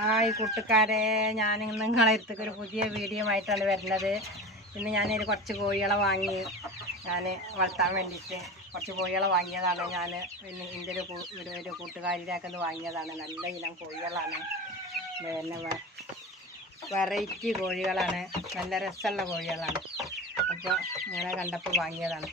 Hi കൂട്ടുകാരെ, ഞാൻ നിങ്ങളെ അടുത്തേക്ക് ഒരു പുതിയ വീഡിയോ ആയിട്ടാണ് വരുന്നത്. ഇന്ന് ഞാനൊരു കുറച്ച് കോഴികളെ വാങ്ങി ഞാൻ വളർത്താൻ വേണ്ടിയിട്ട് കുറച്ച് കോഴികളെ വാങ്ങിയതാണ്. ഞാൻ പിന്നെ എൻ്റെ ഒരു കൂട്ടുകാരിലേക്ക് ഒന്ന് വാങ്ങിയതാണ്. നല്ല ഇനം കോഴികളാണ്, പിന്നെ വെറൈറ്റി കോഴികളാണ്, നല്ല രസമുള്ള കോഴികളാണ്. അപ്പോൾ ഇങ്ങനെ കണ്ടപ്പോൾ വാങ്ങിയതാണ്.